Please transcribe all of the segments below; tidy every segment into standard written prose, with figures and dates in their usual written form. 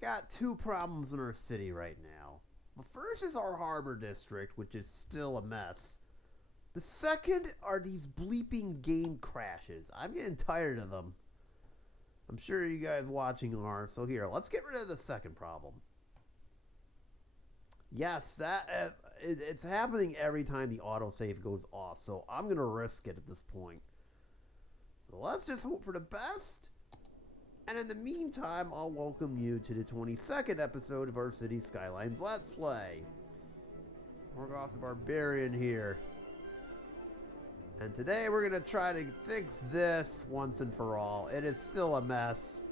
got two problems in our city right now. The first is our harbor district, which is still a mess. The second are these bleeping game crashes. I'm getting tired of them. I'm sure you guys watching are. So here, let's get rid of the second problem. Yes, it's happening every time the autosave goes off, so I'm going to risk it at this point. So let's just hope for the best. And in the meantime, I'll welcome you to the 22nd episode of our City Skylines Let's Play. We're off the Barbarian here. And today we're going to try to fix this once and for all. It is still a mess.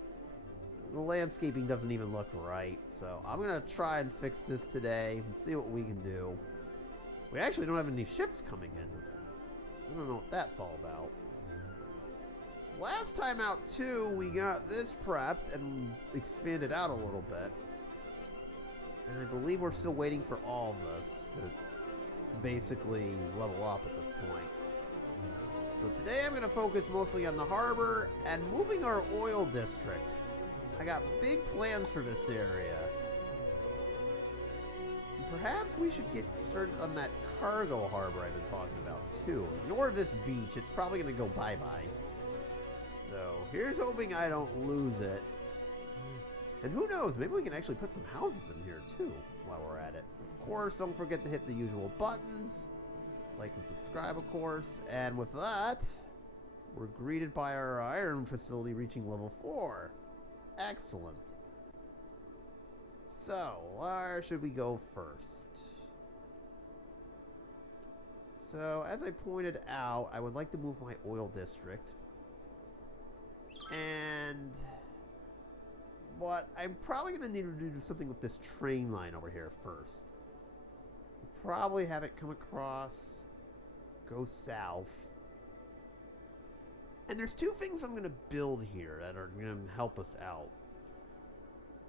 The landscaping doesn't even look right. So I'm going to try and fix this today and see what we can do. We actually don't have any ships coming in. I don't know what that's all about. Last time out, too, we got this prepped and expanded out a little bit. And I believe we're still waiting for all of this to basically level up at this point. So today I'm going to focus mostly on the harbor and moving our oil district. I got big plans for this area. And perhaps we should get started on that cargo harbor I've been talking about, too. Ignore this beach. It's probably going to go bye-bye. So here's hoping I don't lose it. And who knows, maybe we can actually put some houses in here too while we're at it. Of course, don't forget to hit the usual buttons. Like and subscribe, of course. And with that, we're greeted by our iron facility reaching level 4. Excellent. So, where should we go first? So, as I pointed out, I would like to move my oil district. But I'm probably going to need to do something with this train line over here first. Probably have it come across, go south. And there's two things I'm going to build here that are going to help us out.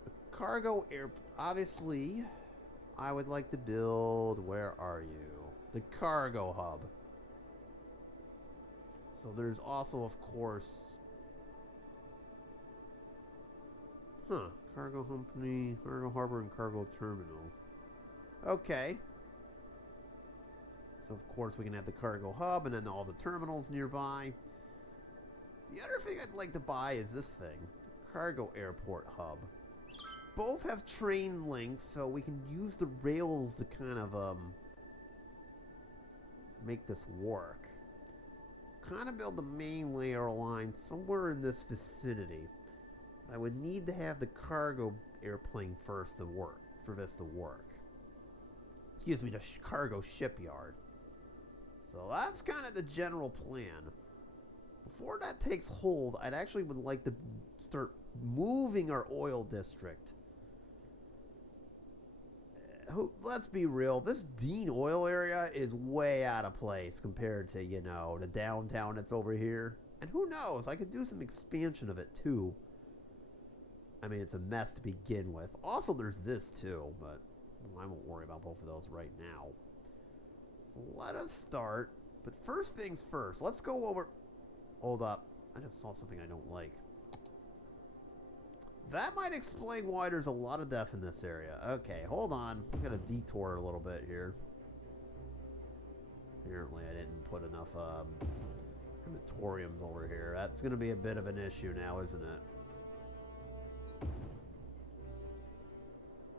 A cargo air... Obviously, I would like to build... Where are you? The cargo hub. So there's also, of course... Cargo company, cargo harbor, and cargo terminal. Okay. So, of course, we can have the cargo hub and then all the terminals nearby. The other thing I'd like to buy is this thing. The cargo airport hub. Both have train links, so we can use the rails to kind of, make this work. Kind of build the main layer line somewhere in this vicinity. I would need to have the cargo airplane first to work, for this to work. Excuse me, the cargo shipyard. So that's kind of the general plan. Before that takes hold, I'd actually would like to start moving our oil district. Let's be real, this Dean oil area is way out of place compared to, you know, the downtown that's over here. And who knows, I could do some expansion of it too. I mean, it's a mess to begin with. Also, there's this too, but I won't worry about both of those right now. So let us start. But first things first, let's go over... Hold up. I just saw something I don't like. That might explain why there's a lot of death in this area. Okay, hold on. I'm going to detour a little bit here. Apparently, I didn't put enough crematoriums over here. That's going to be a bit of an issue now, isn't it?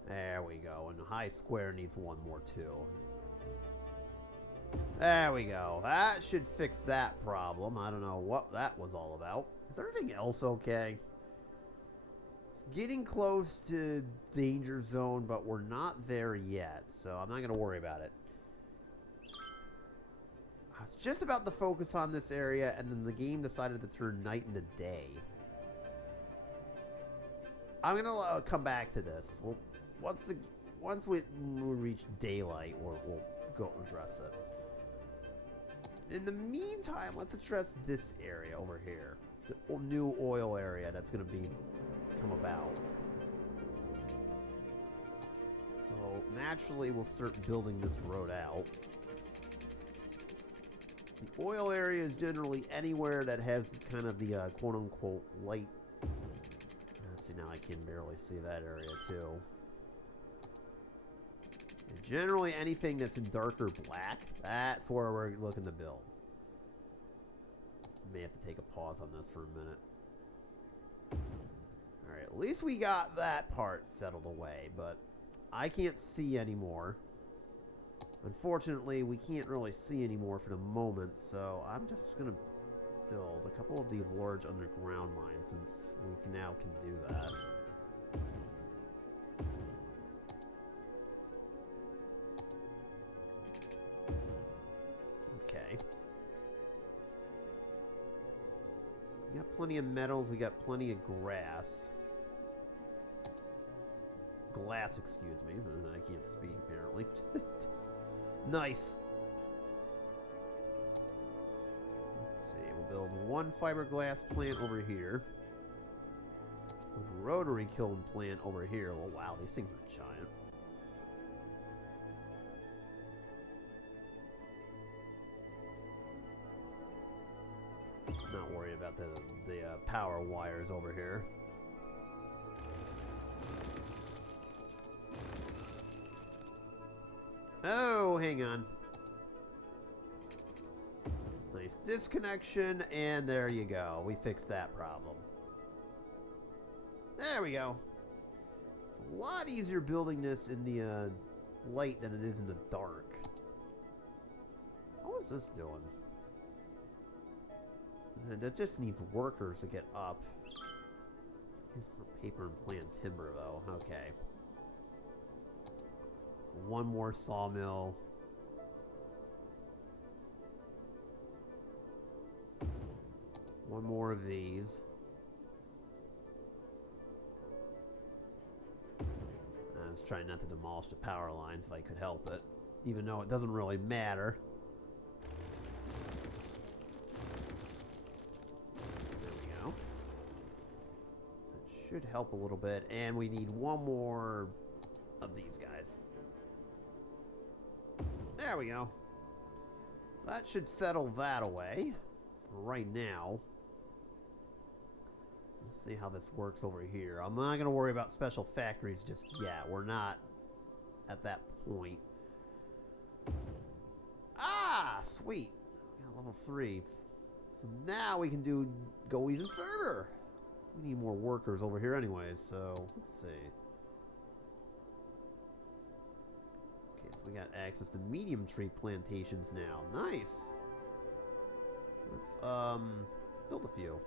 There we go, and the high square needs one more too. There we go. That should fix that problem. I don't know what that was all about. Is everything else okay? It's getting close to danger zone, but we're not there yet, so I'm not going to worry about it. I was just about to focus on this area, and then the game decided to turn night into day. I'm going to come back to this. Once we reach daylight, we'll go address it. In the meantime, let's address this area over here. The new oil area that's going to come about. So, naturally, we'll start building this road out. The oil area is generally anywhere that has kind of the quote-unquote light See, now I can barely see that area, too. And generally, anything that's in darker black, that's where we're looking to build. May have to take a pause on this for a minute. Alright, at least we got that part settled away, but I can't see anymore. Unfortunately, we can't really see anymore for the moment, so I'm just going to build a couple of these large underground mines since we can do that. Okay. We got plenty of metals, we got plenty of grass. Glass, excuse me. I can't speak, apparently. Nice. Let's see. We'll build one fiberglass plant over here. A rotary kiln plant over here. Oh, wow. These things are giant. Not worried about the power wires over here. Oh, hang on. Nice disconnection, and there you go. We fixed that problem. There we go. It's a lot easier building this in the light than it is in the dark. What is this doing? And it just needs workers to get up. Use more paper and plant timber, though. Okay. So one more sawmill. One more of these. I was trying not to demolish the power lines if I could help it, even though it doesn't really matter. There we go. That should help a little bit, and we need one more of these guys. There we go. So that should settle that away for right now. Let's see how this works over here. I'm not going to worry about special factories just yet. We're not at that point. Ah, sweet. We got level 3. So now we can go even further. We need more workers over here anyways, so let's see. Okay, so we got access to medium tree plantations now. Nice. Let's build a few.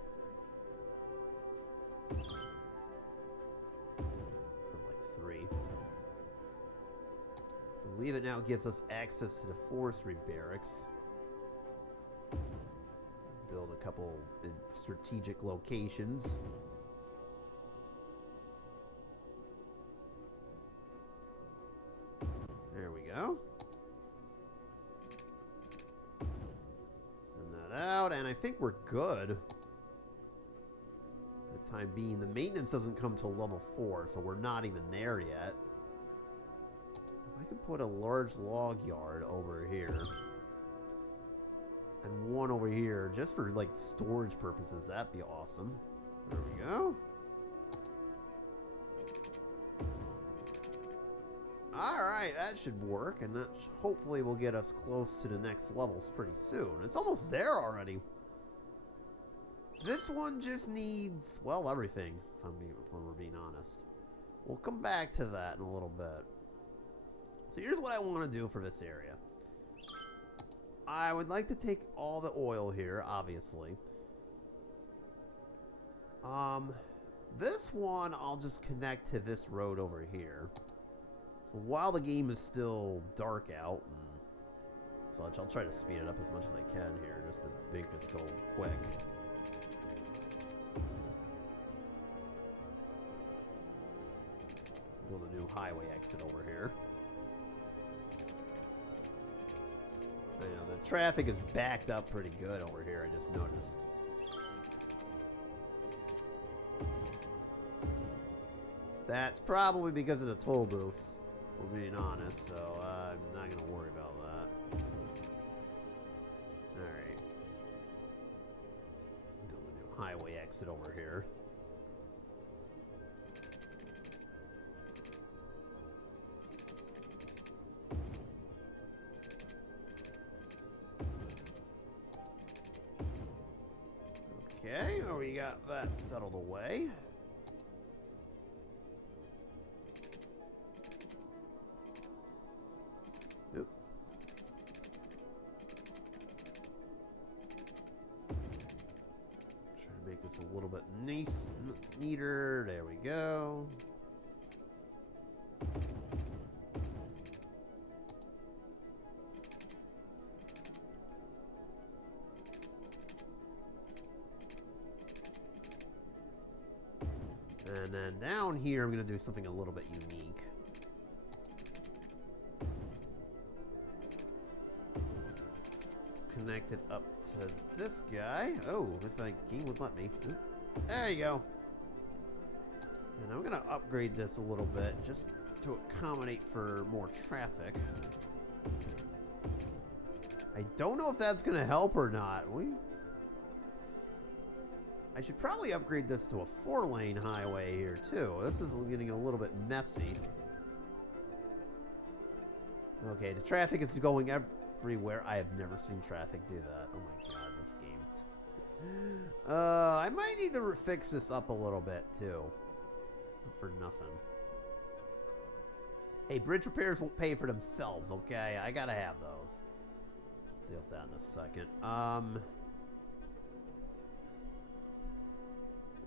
Build like 3. I believe it now gives us access to the forestry barracks. So build a couple in strategic locations. There we go. Send that out, and I think we're good. The time being, the maintenance doesn't come till level 4, so we're not even there yet. I could put a large log yard over here and one over here just for like storage purposes. That'd be awesome. There we go. Alright, that should work, and that hopefully will get us close to the next levels pretty soon. It's almost there already. This one just needs, well, everything, if we're being honest. We'll come back to that in a little bit. So here's what I want to do for this area. I would like to take all the oil here, obviously. This one I'll just connect to this road over here. So while the game is still dark out and such, I'll try to speed it up as much as I can here, just to make this go quick. Build a new highway exit over here. I know, the traffic is backed up pretty good over here, I just noticed. That's probably because of the toll booths, if we're being honest, so I'm not going to worry about that. Alright. Build a new highway exit over here. Okay, we got that settled away. Oop. Try to make this a little bit neater. There we go. And then down here, I'm going to do something a little bit unique. Connect it up to this guy. Oh, if the game would let me. There you go. And I'm going to upgrade this a little bit just to accommodate for more traffic. I don't know if that's going to help or not. I should probably upgrade this to a 4-lane highway here, too. This is getting a little bit messy. Okay, the traffic is going everywhere. I have never seen traffic do that. Oh my god, this game. I might need to fix this up a little bit, too. For nothing. Hey, bridge repairs won't pay for themselves, okay? I gotta have those. Deal with that in a second.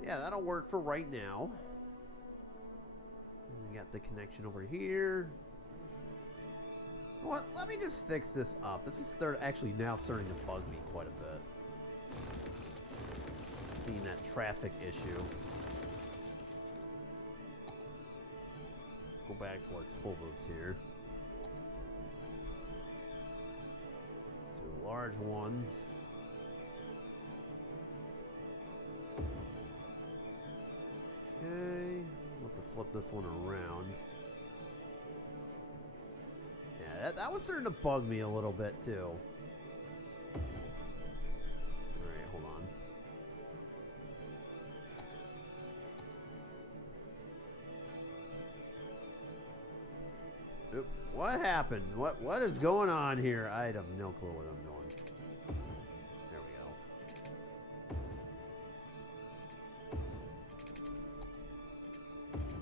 Yeah, that'll work for right now. We got the connection over here. What? Let me just fix this up. This is actually now starting to bug me quite a bit. Seeing that traffic issue. Let's go back to our toll booths here. Two large ones. Okay, we'll have to flip this one around. Yeah, that was starting to bug me a little bit too. Alright, hold on. Oop, what happened? What is going on here? I have no clue where I'm going. There we go.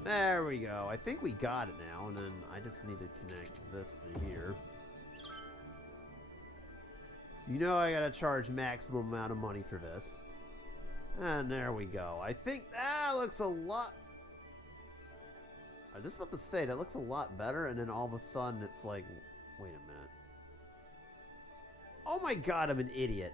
There we go. I think we got it now, and then I just need to connect this to here. You know I gotta charge maximum amount of money for this. And there we go. I think that looks a lot... I was just about to say, that looks a lot better, and then all of a sudden it's like... Wait a minute. Oh my god, I'm an idiot.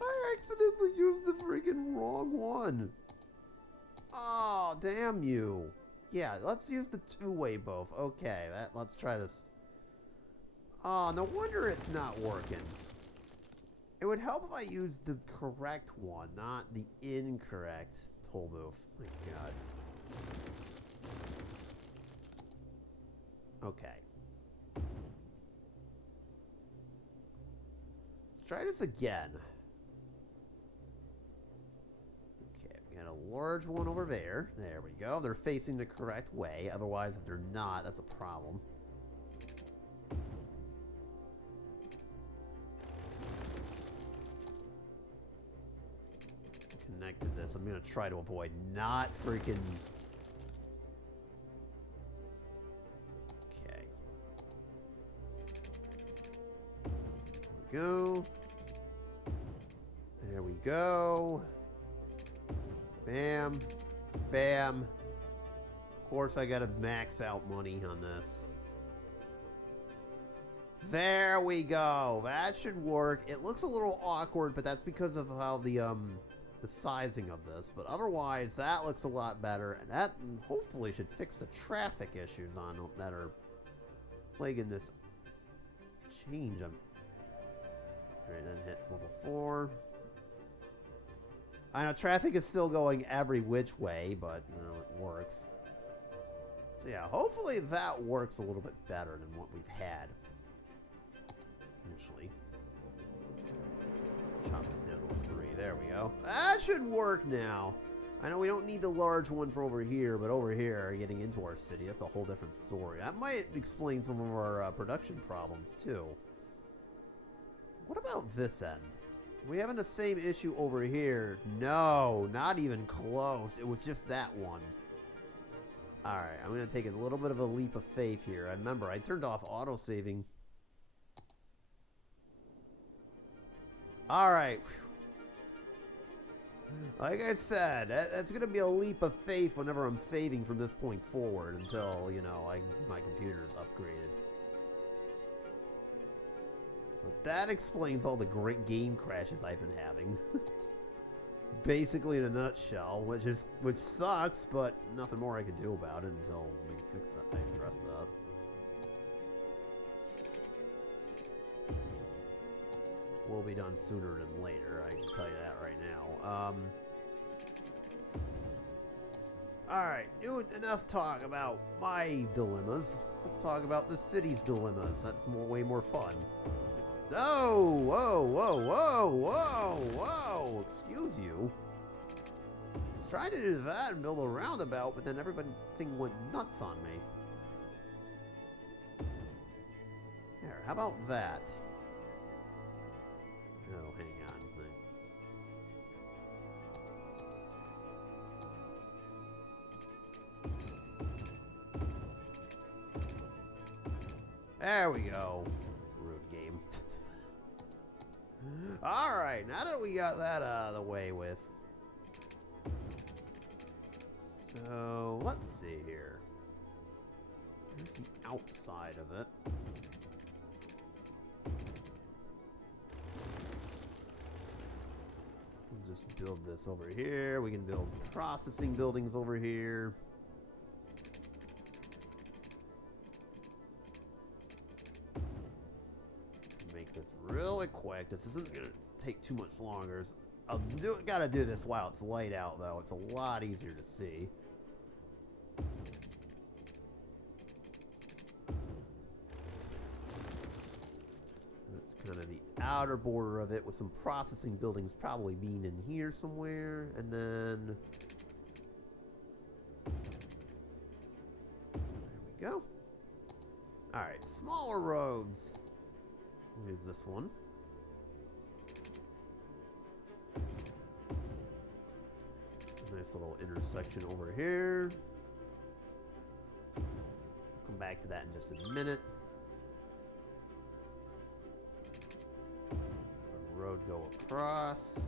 I accidentally used the freaking wrong one. Oh, damn you. Yeah, let's use the two-way both. Okay, let's try this. Oh, no wonder it's not working. It would help if I used the correct one, not the incorrect toll booth. My god. Okay. Let's try this again. Got a large one over there. There we go. They're facing the correct way. Otherwise, if they're not, that's a problem. Connected this. I'm going to try to avoid not freaking... Okay. There we go. There we go. Bam. Bam. Of course I gotta max out money on this. There we go. That should work. It looks a little awkward, but that's because of how the sizing of this. But otherwise, that looks a lot better. And that hopefully should fix the traffic issues on that are plaguing this change. Alright, then hits level 4. I know traffic is still going every which way, but you know, it works. So yeah, hopefully that works a little bit better than what we've had. Initially. Chop this down to a 3. There we go. That should work now. I know we don't need the large one for over here, but over here, getting into our city, that's a whole different story. That might explain some of our production problems, too. What about this end? We having the same issue over here? No, not even close. It was just that one. Alright, I'm going to take a little bit of a leap of faith here. Remember, I turned off autosaving. Alright. Like I said, that's going to be a leap of faith whenever I'm saving from this point forward until, you know, my computer is upgraded. But that explains all the great game crashes I've been having. Basically in a nutshell, which sucks, but nothing more I can do about it until we fix that. I address that. Which will be done sooner than later, I can tell you that right now. Alright, enough talk about my dilemmas. Let's talk about the city's dilemmas. That's way more fun. No! Whoa, whoa, whoa, whoa, whoa! Excuse you. I was trying to do that and build a roundabout, but then everything went nuts on me. There, how about that? Oh, hang on. There we go. Rude game. Alright, now that we got that out of the way with. So, let's see here. Here's the outside of it. We'll just build this over here. We can build processing buildings over here. Make this really quick. This isn't going to take too much longer. Gotta do this while it's light out, though. It's a lot easier to see. That's kind of the outer border of it, with some processing buildings probably being in here somewhere. And then... there we go. Alright, smaller roads. Here's this one. Nice little intersection over here. Come back to that in just a minute. A road go across.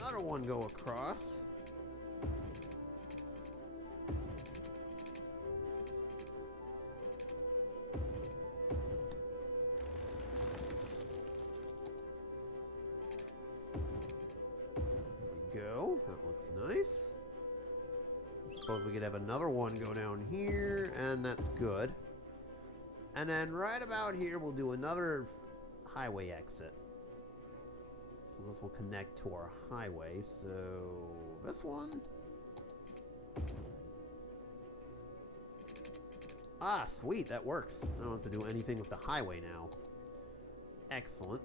Another one go across. Nice. I suppose we could have another one go down here, and that's good. And then right about here, we'll do another highway exit. So this will connect to our highway. So this one. Ah, sweet, that works. I don't have to do anything with the highway now. Excellent.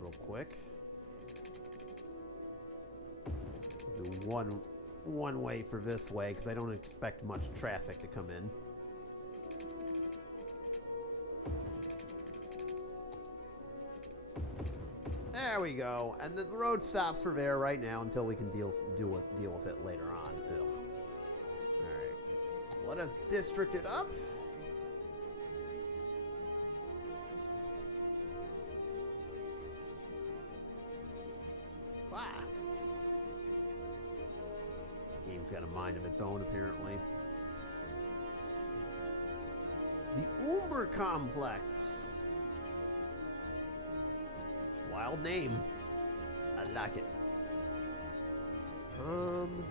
Real quick. We'll do one way for this way because I don't expect much traffic to come in. There we go. And the road stops for there right now until we can deal with it later on. Ugh. Alright. So let us district it up. Wow. Game's got a mind of its own, apparently. The Umber Complex. Wild name. I like it.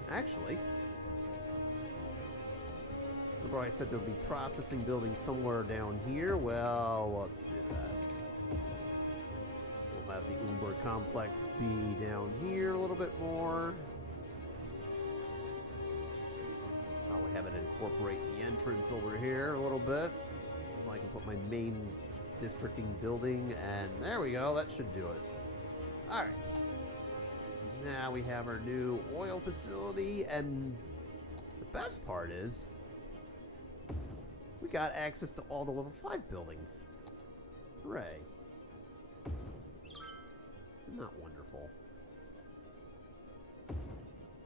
Actually. Remember I said there'd be processing buildings somewhere down here? Well, let's do that. We'll have the Umber Complex be down here a little bit more. Probably have it incorporate the entrance over here a little bit, so I can put my main districting building, and there we go, that should do it. Alright, so Now we have our new oil facility, and the best part is we got access to all the level 5 buildings. Hooray. Isn't that wonderful?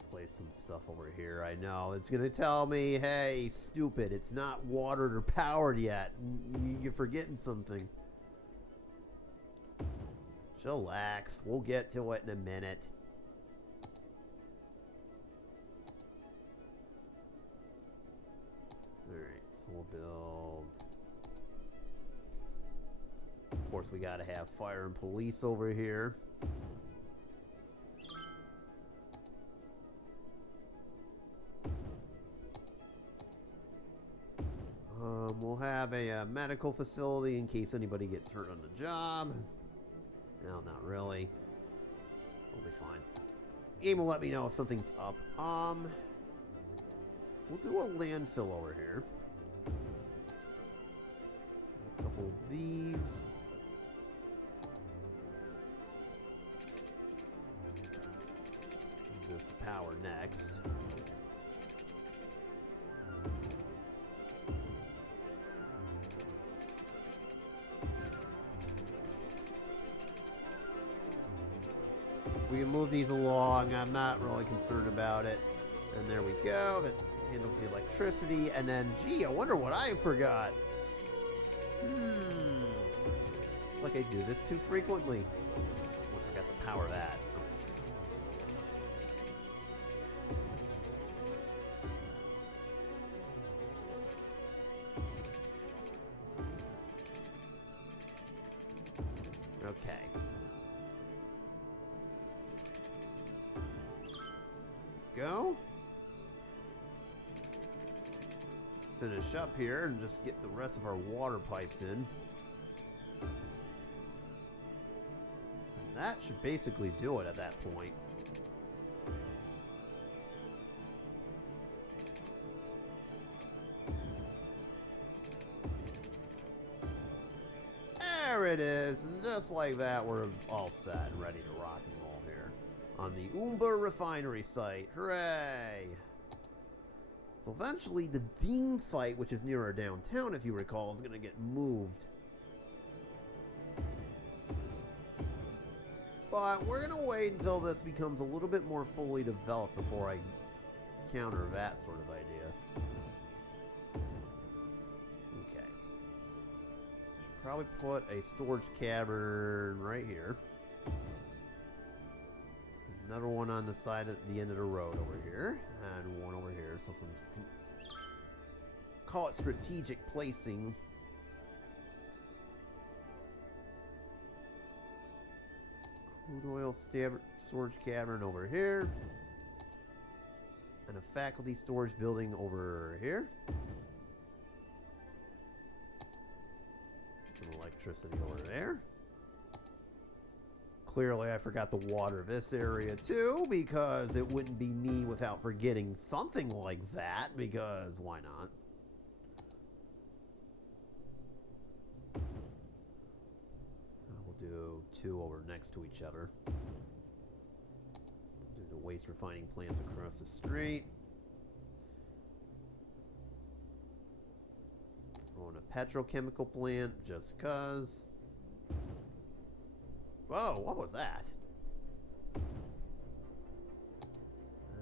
Place some stuff over here. I know it's gonna tell me, hey, stupid, it's not watered or powered yet. You're forgetting something. Chillax, we'll get to it in a minute. Alright, so we'll build. Of course, we gotta have fire and police over here. We'll have a medical facility in case anybody gets hurt on the job. No, not really. We'll be fine. Game will let me know if something's up. We'll do a landfill over here. A couple of these. There's the power next. We can move these along. I'm not really concerned about it. And there we go. That handles the electricity. And then, gee, I wonder what I forgot. It's like I do this too frequently. I forgot to power that. Okay. Go. Let's finish up here and just get the rest of our water pipes in. And that should basically do it at that point. There it is, and just like that, we're all set and ready to rock and roll here on the Oomba refinery site. Hooray! So eventually the Dean site, which is near our downtown, if you recall, is going to get moved. But we're going to wait until this becomes a little bit more fully developed before I counter that sort of idea. Okay. So we should probably put a storage cavern right here. Another one on the side at the end of the road over here. And one over here. So some, call it strategic placing. Crude oil storage cavern over here. And a faculty storage building over here. Some electricity over there. Clearly, I forgot to water this area too, because it wouldn't be me without forgetting something like that, because why not? We'll do two over next to each other. Do the waste refining plants across the street. Throw in a petrochemical plant, just cause. Whoa, what was that?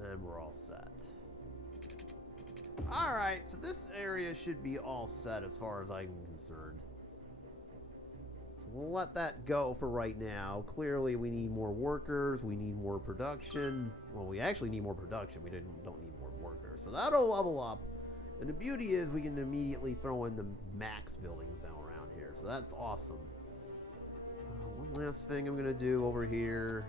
And we're all set. Alright, so this area should be all set as far as I'm concerned. So we'll let that go for right now. Clearly, we need more workers. We need more production. Well, we actually need more production. We don't need more workers. So that'll level up. And the beauty is we can immediately throw in the max buildings now around here. So that's awesome. One last thing I'm going to do over here.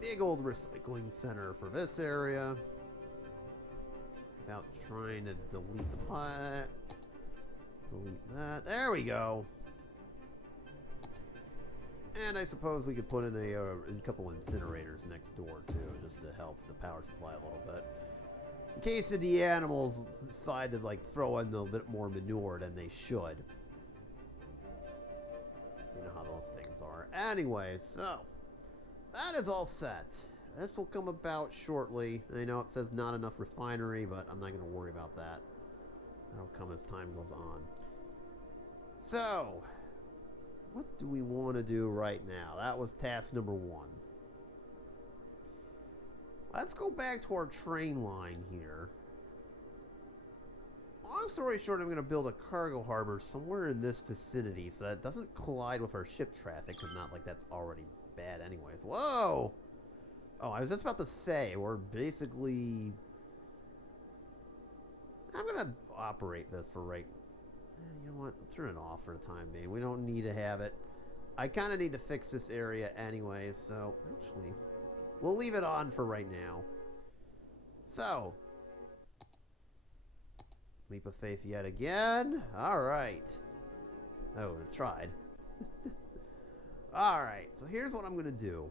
Big old recycling center for this area. Without trying to delete the pot. Delete that. There we go. And I suppose we could put in a couple incinerators next door too, just to help the power supply a little bit. In case the animals decide to like throw in a little bit more manure than they should. You know how those things are. Anyway, so that is all set. This will come about shortly. I know it says not enough refinery, but I'm not going to worry about that. That'll come as time goes on. So, what do we want to do right now? That was task number 1. Let's go back to our train line here. Long story short, I'm going to build a cargo harbor somewhere in this vicinity so that it doesn't collide with our ship traffic, because not like that's already bad anyways. Whoa! Oh, I was just about to say, we're basically... I'm going to operate this for right... You know what? I'll turn it off for the time being. We don't need to have it. I kind of need to fix this area anyways, so... Actually, we'll leave it on for right now. So... Leap of faith yet again. Alright. Oh, I tried. Alright, so here's what I'm going to do.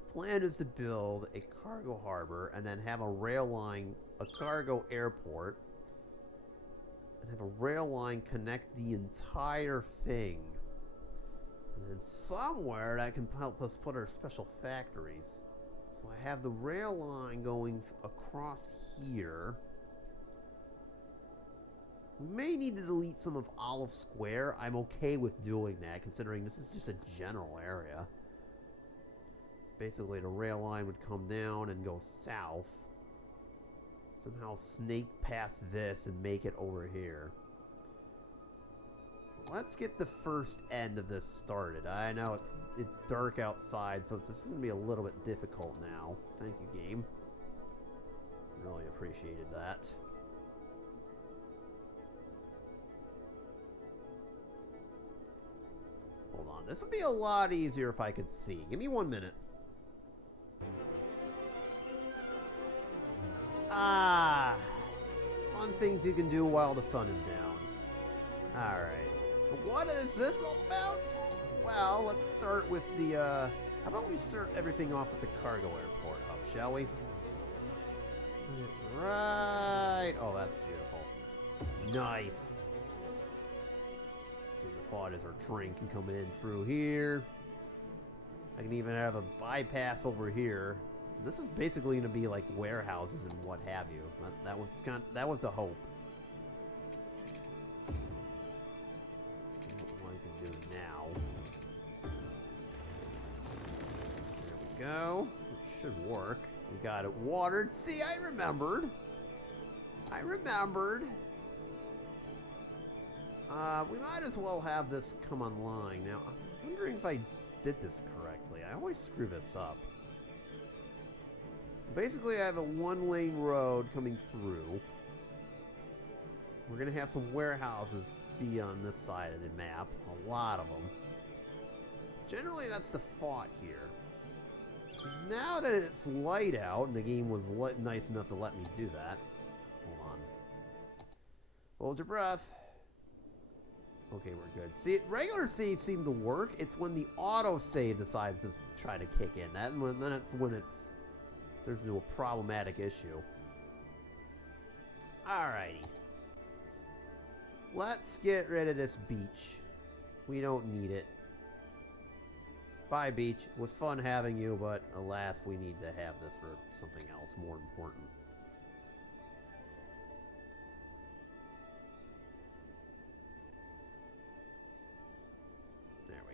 The plan is to build a cargo harbor and then have a rail line, a cargo airport, and have a rail line connect the entire thing. And then somewhere that can help us put our special factories. So I have the rail line going across here. We may need to delete some of Olive Square. I'm okay with doing that, considering this is just a general area. So basically, the rail line would come down and go south. Somehow snake past this and make it over here. So let's get the first end of this started. I know it's dark outside, so this is going to be a little bit difficult now. Thank you, game. Really appreciated that. Hold on. This would be a lot easier if I could see. Give me 1 minute. Ah. Fun things you can do while the sun is down. Alright. So what is this all about? Well, let's start with the, how about we start everything off with the cargo airport hub, shall we? Right. Oh, that's beautiful. Nice. The thought is our train can come in through here. I can even have a bypass over here. This is basically going to be like warehouses and what have you. That was the hope. See what I can do now. There we go. It should work. We got it watered. See, I remembered. We might as well have this come online. Now, I'm wondering if I did this correctly. I always screw this up. Basically, I have a 1-lane road coming through. We're going to have some warehouses be on this side of the map. A lot of them. Generally, that's the thought here. So now that it's light out, and the game was nice enough to let me do that. Hold on. Hold your breath. Okay, we're good. See, regular saves seem to work. It's when the autosave decides to try to kick in. Then it's when it's there's a problematic issue. Alrighty. Let's get rid of this beach. We don't need it. Bye, beach. It was fun having you, but alas, we need to have this for something else more important.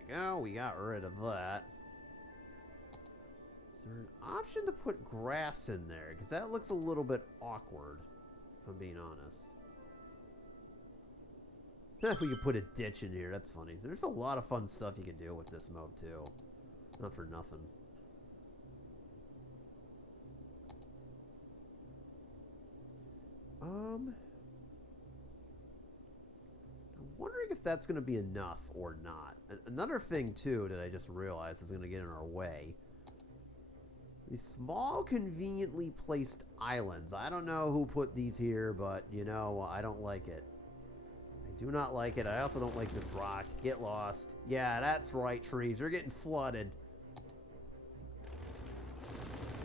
Go. We got rid of that. Is there an option to put grass in there? Because that looks a little bit awkward, if I'm being honest. We could put a ditch in here. That's funny. There's a lot of fun stuff you can do with this mode, too. Not for nothing. I'm wondering if that's going to be enough or not. Another thing, too, that I just realized is going to get in our way. These small, conveniently placed islands. I don't know who put these here, but, you know, I don't like it. I do not like it. I also don't like this rock. Get lost. Yeah, that's right, trees. You're getting flooded.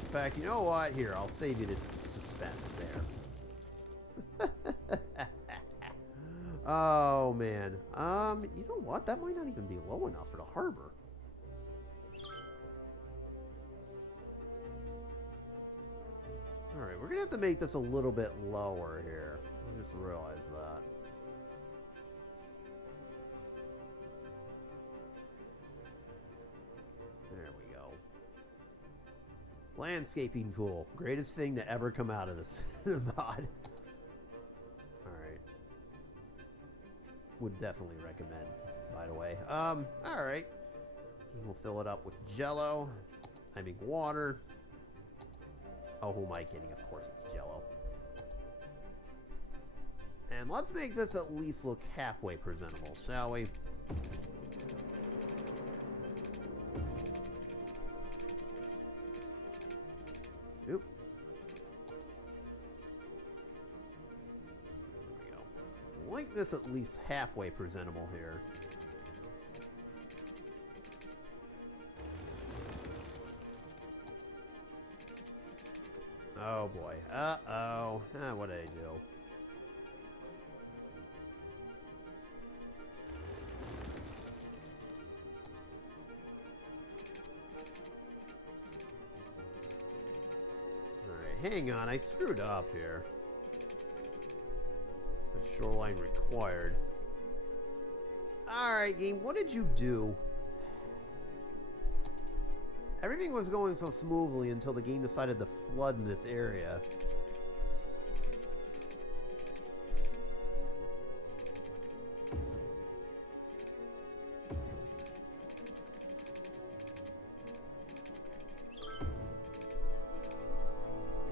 In fact, you know what? Here, I'll save you the suspense there. Oh, man. You know what? That might not even be low enough for the harbor. Alright, we're gonna have to make this a little bit lower here. I just realized that. There we go. Landscaping tool. Greatest thing to ever come out of this mod. Alright. Would definitely recommend, by the way. Alright. We'll fill it up with jello. I mean water. Oh, who am I kidding? Of course it's jello. And let's make this at least look halfway presentable, shall we? Oop. There we go. Make this at least halfway presentable here. Oh boy. Uh-oh. What did I do? Alright, hang on. I screwed up here. It said shoreline required. Alright, game. What did you do? Everything was going so smoothly until the game decided to flood in this area.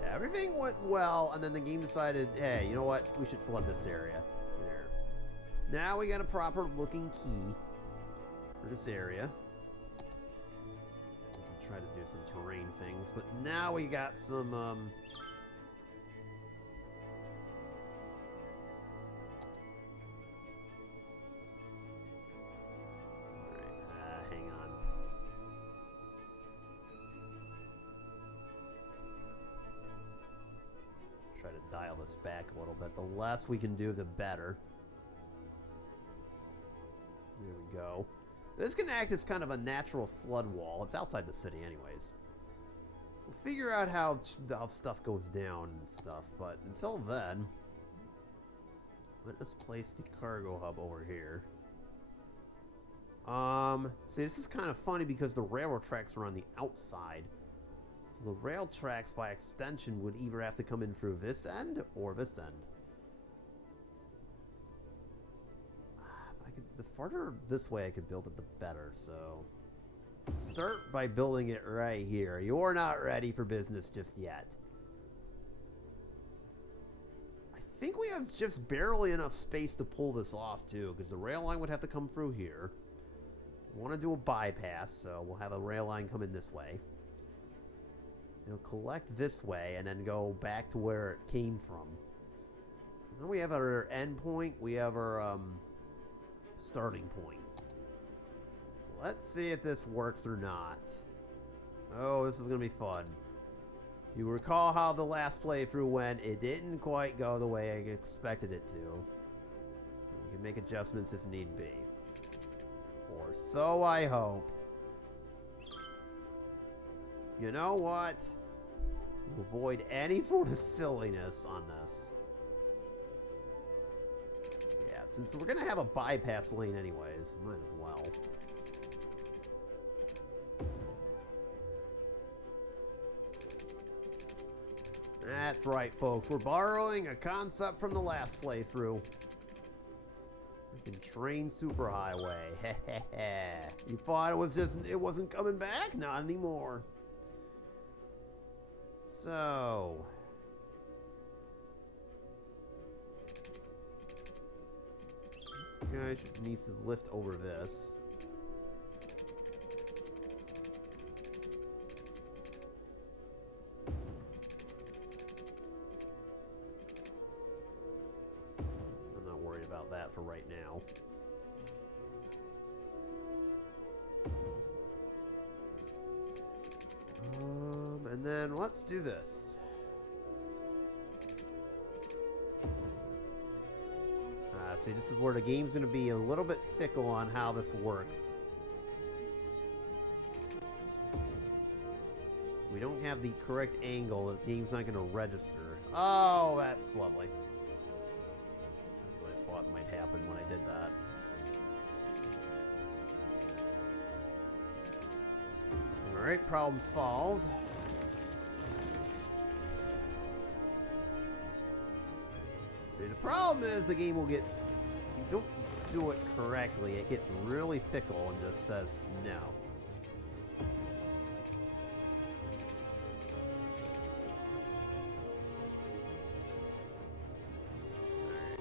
Yeah, everything went well, and then the game decided, hey, you know what? We should flood this area. There. Now we got a proper looking key for this area. Try to do some terrain things, but now we got some alright, hang on. Try to dial this back a little bit. The less we can do, the better. There we go. This can act as kind of a natural flood wall. It's outside the city anyways. We'll figure out how stuff goes down and stuff, but until then, let us place the cargo hub over here. See, this is kind of funny because the railroad tracks are on the outside. So the rail tracks, by extension, would either have to come in through this end or this end. The farther this way I could build it, the better, so... Start by building it right here. You're not ready for business just yet. I think we have just barely enough space to pull this off, too, because the rail line would have to come through here. We want to do a bypass, so we'll have a rail line come in this way. It'll collect this way and then go back to where it came from. So then we have our end point. We have our, starting point. Let's see if this works or not. Oh, this is gonna be fun. You recall how the last playthrough went. It didn't quite go the way I expected it to. We can make adjustments if need be. Or so I hope. You know what? To avoid any sort of silliness on this. Since we're going to have a bypass lane anyways, might as well. That's right, folks. We're borrowing a concept from the last playthrough. Freaking train superhighway. You thought it wasn't coming back? Not anymore. So... guy needs to lift over this. I'm not worried about that for right now. And then let's do this. See, this is where the game's going to be a little bit fickle on how this works. So we don't have the correct angle. The game's not going to register. Oh, that's lovely. That's what I thought might happen when I did that. Alright, problem solved. See, the problem is the game will get... If you don't do it correctly, it gets really fickle and just says no. Alright.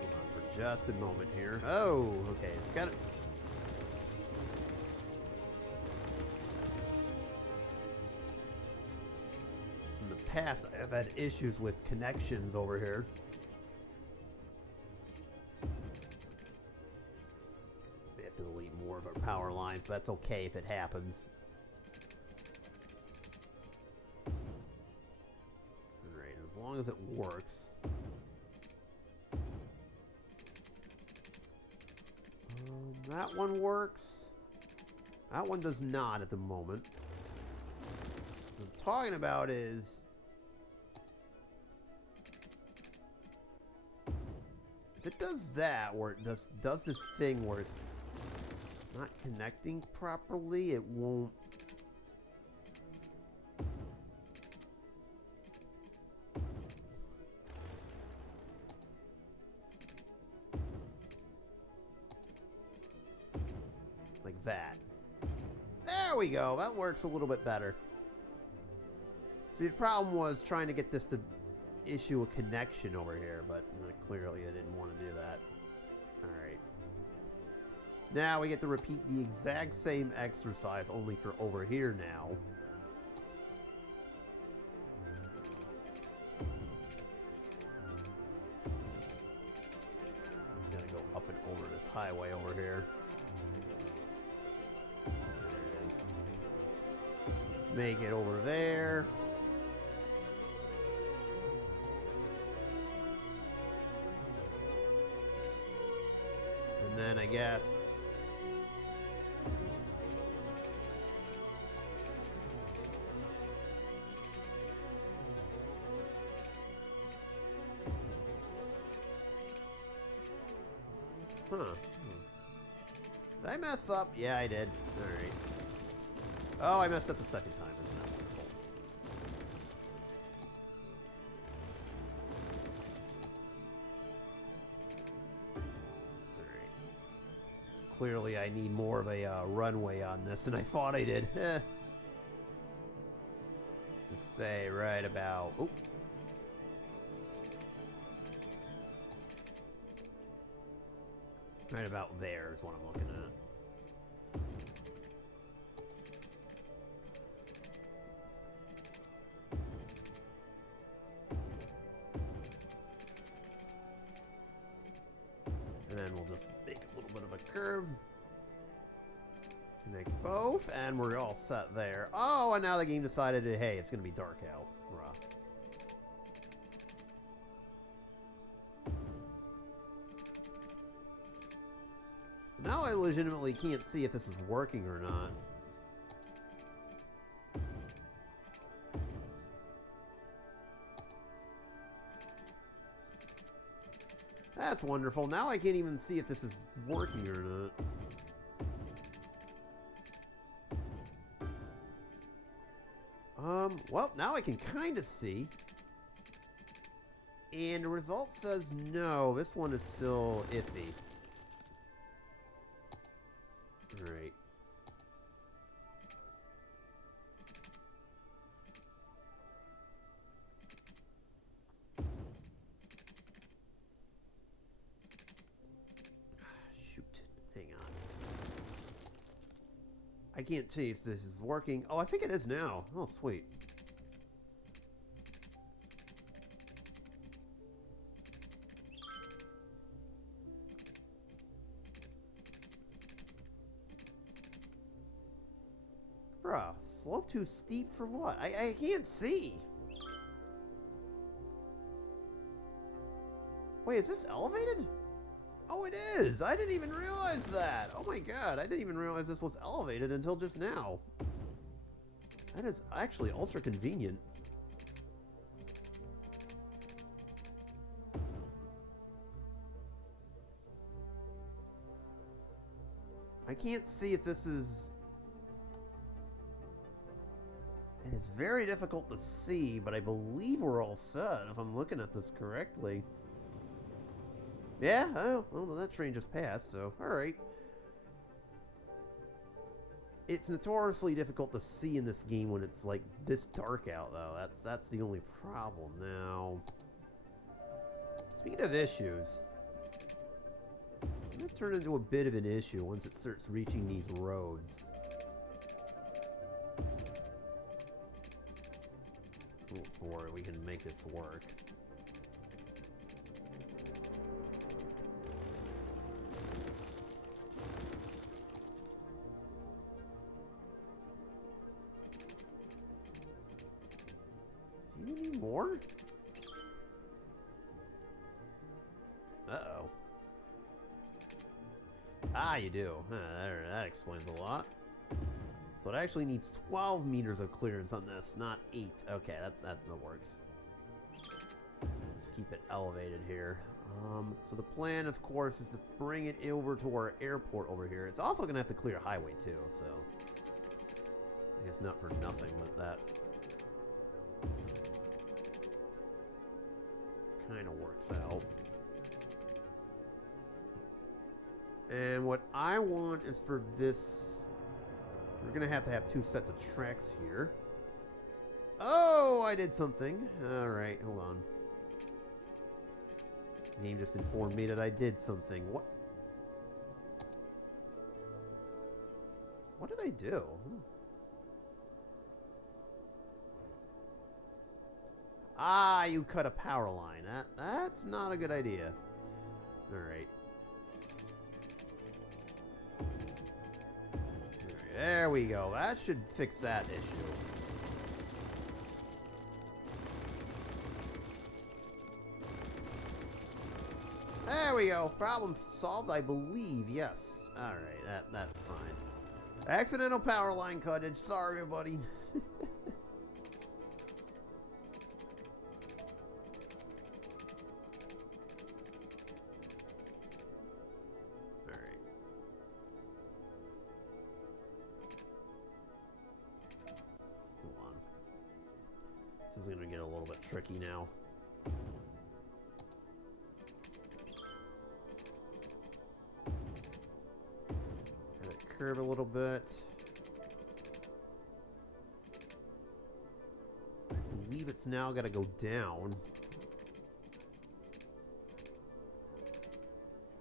Hold on for just a moment here. Oh, okay, it's got it. Past, I've had issues with connections over here. We have to delete more of our power lines, but that's okay if it happens. Alright, as long as it works. That one works. That one does not at the moment. What I'm talking about is... if it does that, or it does this thing where it's not connecting properly, it won't... like that. There we go. That works a little bit better. See, the problem was trying to get this to issue a connection over here, but clearly I didn't want to do that. Alright. Now we get to repeat the exact same exercise, only for over here now. It's gonna go up and over this highway over here. There it is. Make it over there. And then I guess... Huh. Did I mess up? Yeah, I did. Alright. Oh, I messed up the second time. Isn't that wonderful? Alright. So clearly I need more of a runway on this than I thought I did. Let's say right about... Oh. Right about there is what I'm looking at. And then we'll just make a little bit of a curve. Connect both, and we're all set there. Oh, and now the game decided, hey, it's going to be dark out. Bruh. So now I legitimately can't see if this is working or not. That's wonderful. Now I can't even see if this is working or not. Well, now I can kind of see. And the result says no, this one is still iffy. Right. Shoot. Hang on. I can't see if this is working. Oh, I think it is now. Oh, sweet. Bruh, slope too steep for what? I can't see. Wait, is this elevated? Oh, it is! I didn't even realize that! Oh my god, I didn't even realize this was elevated until just now. That is actually ultra convenient. I can't see if this is... And it's very difficult to see, but I believe we're all set, if I'm looking at this correctly. Yeah? Oh, well, that train just passed, so alright. It's notoriously difficult to see in this game when it's, like, this dark out, though. That's the only problem. Now, speaking of issues, it's going to turn into a bit of an issue once it starts reaching these roads. Before we can make this work. Do you need more? Uh-oh. Ah, you do. That explains a lot. So it actually needs 12 meters of clearance on this, not 8. Okay, that's that works. Just keep it elevated here. So the plan, of course, is to bring it over to our airport over here. It's also going to have to clear highway, too, so... I guess not for nothing, but that... kind of works out. And what I want is for this... We're going to have 2 sets of tracks here. Oh, I did something. Alright, hold on. The game just informed me that I did something. What did I do? Ah, you cut a power line. That's not a good idea. Alright. There we go. That should fix that issue. There we go. Problem solved, I believe. Yes. Alright, that's fine. Accidental power line cuttage. Sorry, buddy. This is going to get a little bit tricky now. Let it curve a little bit. I believe it's now got to go down.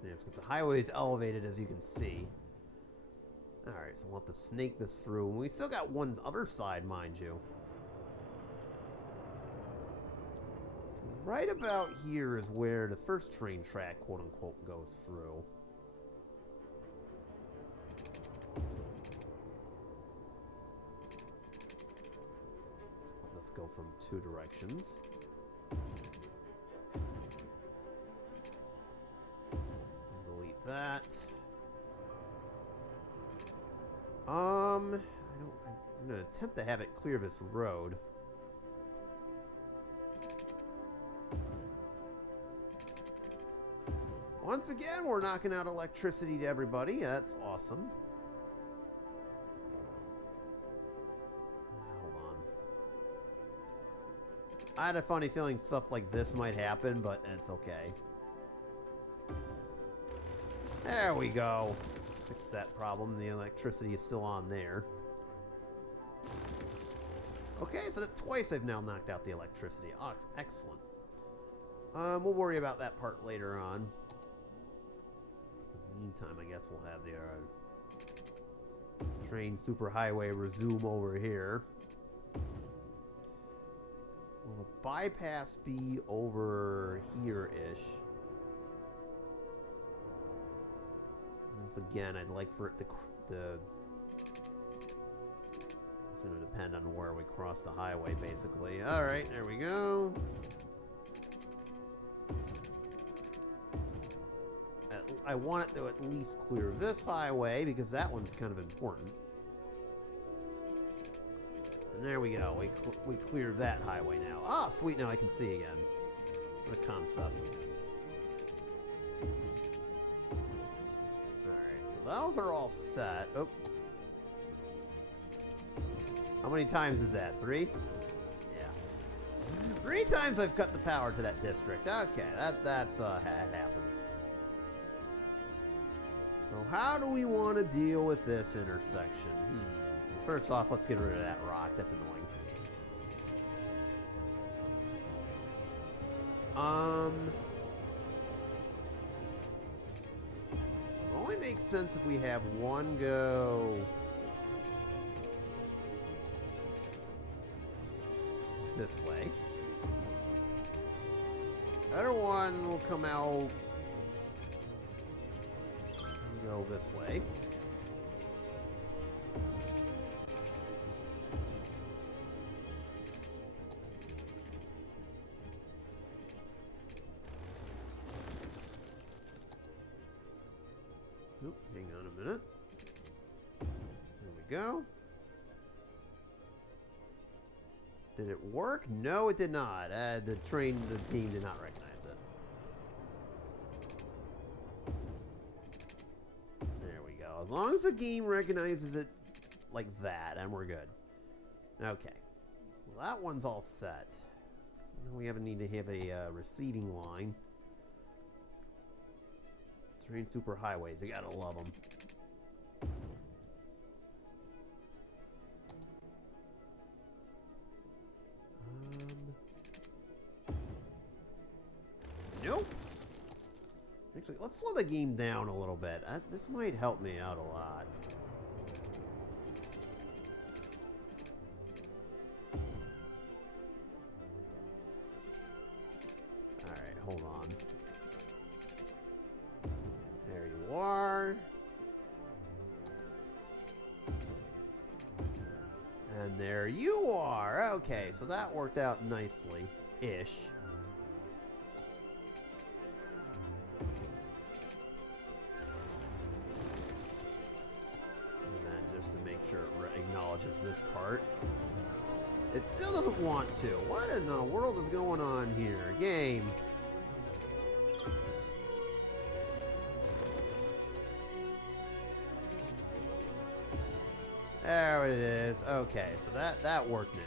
Yes, because the highway is elevated, as you can see. Alright, so we'll have to snake this through. And we still got one other side, mind you. Right about here is where the first train track, quote-unquote, goes through. So let's go from 2 directions. Delete that. I'm going to attempt to have it clear this road. Once again, we're knocking out electricity to everybody. That's awesome. Hold on. I had a funny feeling stuff like this might happen, but it's okay. There we go. Fix that problem. The electricity is still on there. Okay, so that's twice I've now knocked out the electricity. Oh, excellent. We'll worry about that part later on. Meantime, I guess we'll have the train superhighway resume over here. Will the bypass be over here-ish? Once again, I'd like for it to it's going to depend on where we cross the highway, basically. Alright, there we go. I want it to at least clear this highway because that one's kind of important. And there we go. We cleared that highway now. Ah, sweet. Now I can see again. What a concept. Alright, so those are all set. Oh. How many times is that? 3? Yeah. 3 times I've cut the power to that district. Okay, that's that happens. So how do we want to deal with this intersection? Well, first off, let's get rid of that rock. That's annoying. So it only makes sense if we have one go this way. Other one will come out and go this way. Oop, hang on a minute. There we go. Did it work? No, it did not. The team did not recognize it. There we go. As long as the game recognizes it like that, and we're good. Okay. So that one's all set. So now we need to have a receiving line. Train superhighways. You gotta love them. Nope. Actually, let's slow the game down a little bit. This might help me out a lot. Alright, hold on. There you are. And there you are. Okay, so that worked out nicely-ish. Just to make sure it acknowledges this part. It still doesn't want to. What in the world is going on here? Game. There it is. Okay, so that worked now.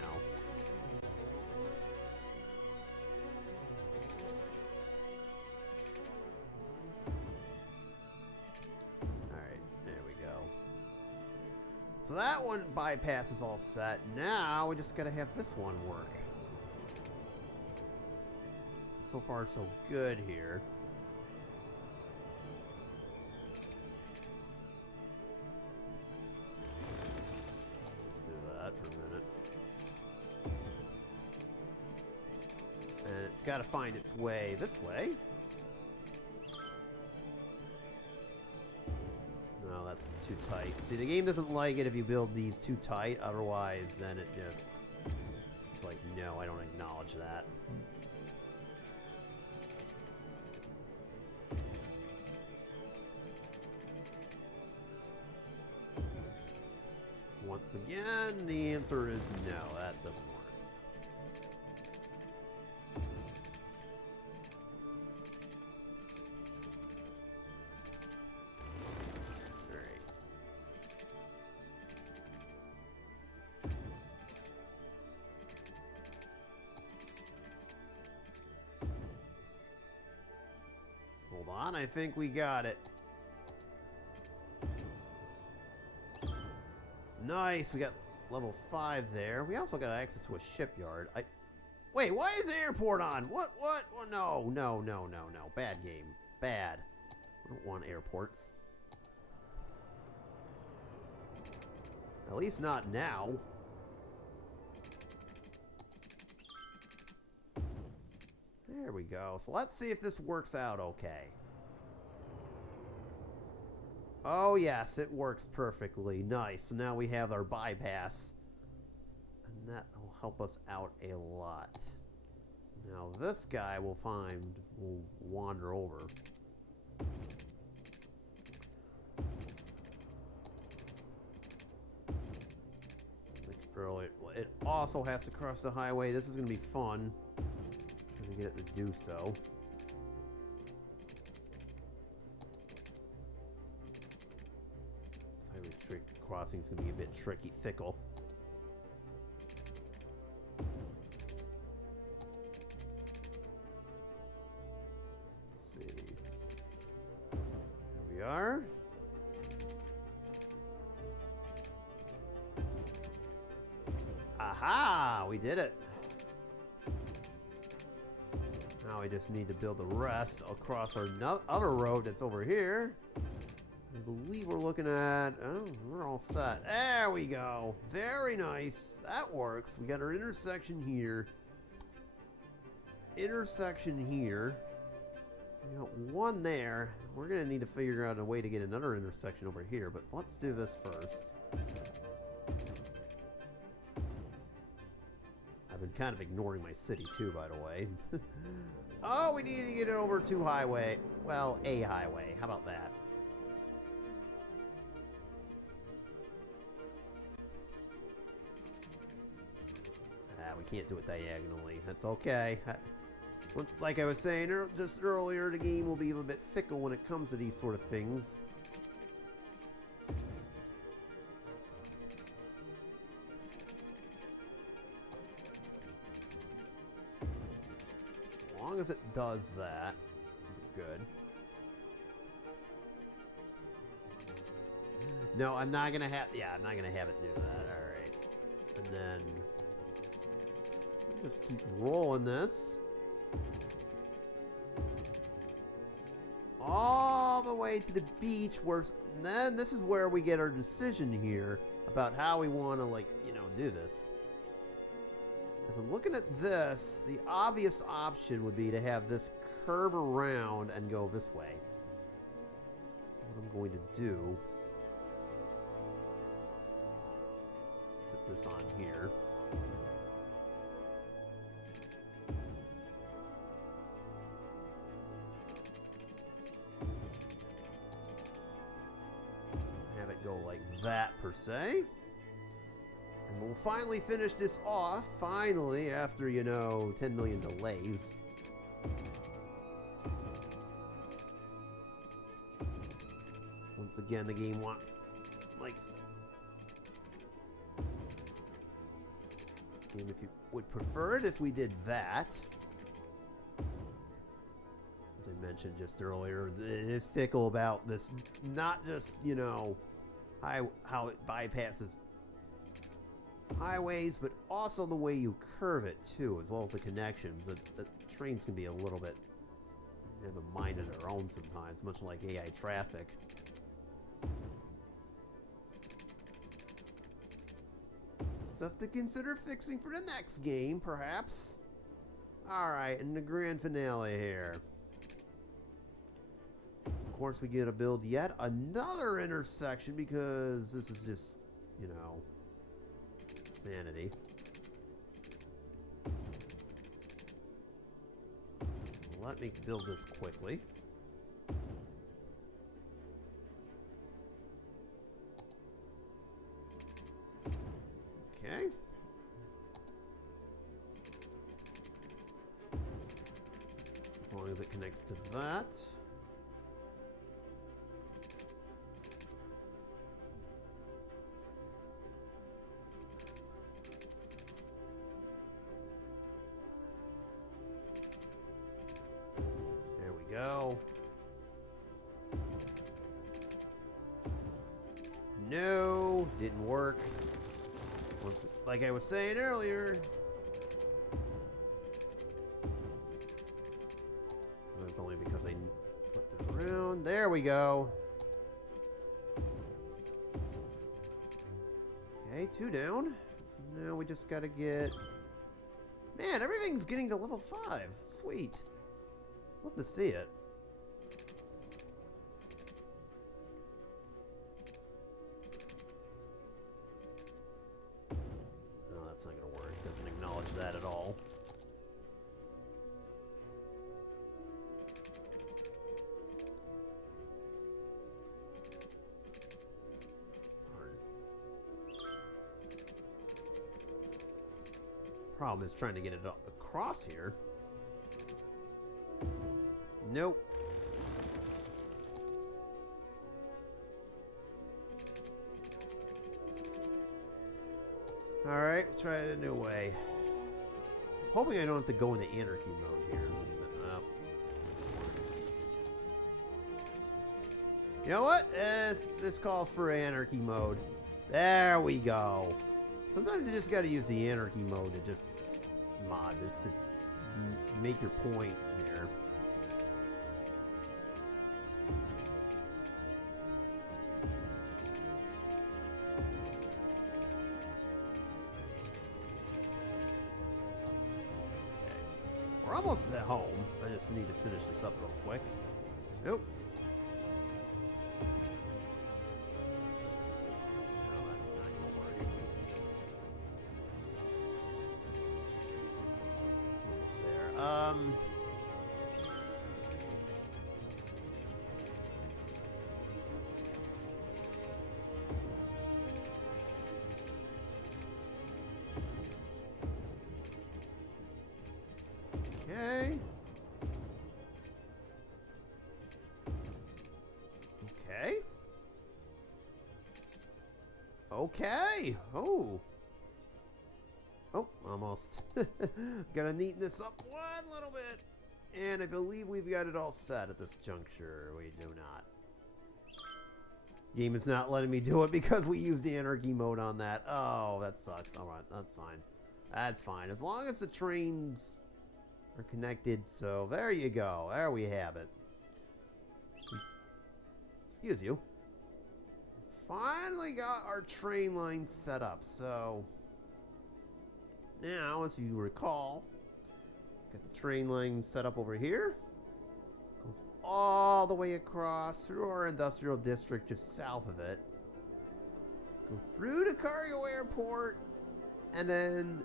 So that one bypass is all set. Now we just gotta have this one work. So far so good here. Do that for a minute. And it's gotta find its way this way. No, that's too tight. See, the game doesn't like it if you build these too tight. Otherwise, then it's like, no, I don't acknowledge that. Once again, the answer is no, that doesn't work. I think we got it. Nice, we got level 5 there. We also got access to a shipyard. Wait, why is the airport on? What? Oh, no. Bad game. Bad. I don't want airports. At least not now. There we go. So let's see if this works out okay. Oh, yes, it works perfectly. Nice. So now we have our bypass. And that will help us out a lot. So now this guy will wander over. it also has to cross the highway. This is going to be fun. Trying to get it to do so. This highway crossing is going to be a bit tricky, fickle. Let's see. Here we are. Aha! We did it. Now we just need to build the rest across our other road that's over here. I believe we're looking at... Oh, we're all set. There we go. Very nice. That works. We got our intersection here. Intersection here. We got one there. We're going to need to figure out a way to get another intersection over here, but let's do this first. I've been kind of ignoring my city too, by the way. Oh, we need to get it over to highway. Well, a highway. How about that? We can't do it diagonally. That's okay. Like I was saying just earlier, the game will be a bit fickle when it comes to these sort of things. As long as it does that, we're good. No, I'm not gonna have. Yeah, I'm not gonna have it do that. All right, and then just keep rolling this all the way to the beach. Where then this is where we get our decision here about how we want to, like, you know, do this. As I'm looking at this, the obvious option would be to have this curve around and go this way. So what I'm going to do, set this on here. Have it go like that, per se. And we'll finally finish this off, finally, after, you know, 10 million delays. Once again, the game likes... Game, if you would prefer it if we did that. As I mentioned just earlier, it is fickle about this, not just, you know, how it bypasses highways, but also the way you curve it too, as well as the connections. The trains can be a little bit, have a mind of their own sometimes, much like AI traffic. Stuff to consider fixing for the next game, perhaps. Alright, and the grand finale here. Of course, we get to build yet another intersection because this is just, you know, sanity. So let me build this quickly. Okay. As long as it connects to that. There we go. No, didn't work. Like I was saying earlier, that's only because I flipped it around. There we go. Okay, 2 down. So now we just gotta get... Man, everything's getting to level 5. Sweet. Love to see it. That's not going to work. Doesn't acknowledge that at all. Darn. Problem is trying to get it across here. Nope. Alright, let's try it a new way. Hoping I don't have to go into anarchy mode here. You know what? This calls for anarchy mode. There we go. Sometimes you just gotta use the anarchy mode to just mod this to make your point here. Okay. We're almost at home. I just need to finish this up real quick. Nope. Okay. Okay. Okay. Oh. Oh, almost. Gotta neaten this up one little bit. And I believe we've got it all set at this juncture. We do not. Game is not letting me do it because we used the anarchy mode on that. Oh, that sucks. Alright, that's fine. That's fine. As long as the trains are connected. So there you go. There we have it. Excuse you. Finally got our train line set up. So now, as you recall, got the train line set up over here. Goes all the way across through our industrial district just south of it. Goes through the cargo airport. And then,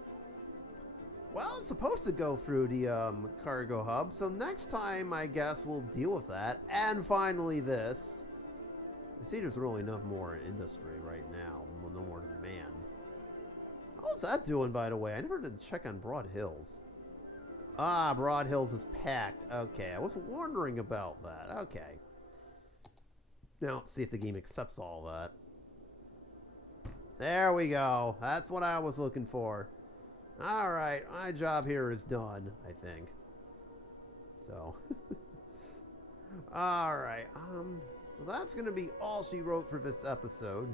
well, it's supposed to go through the cargo hub. So next time, I guess, we'll deal with that. And finally this. I see there's really no more industry right now. No more demand. How's that doing, by the way? I never did check on Broad Hills. Ah, Broad Hills is packed. Okay, I was wondering about that. Okay. Now, let's see if the game accepts all that. There we go. That's what I was looking for. Alright, my job here is done, I think. So. Alright, so that's going to be all she wrote for this episode.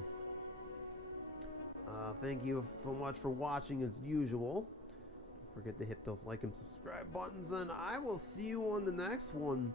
Thank you so much for watching as usual. Don't forget to hit those like and subscribe buttons, and I will see you on the next one.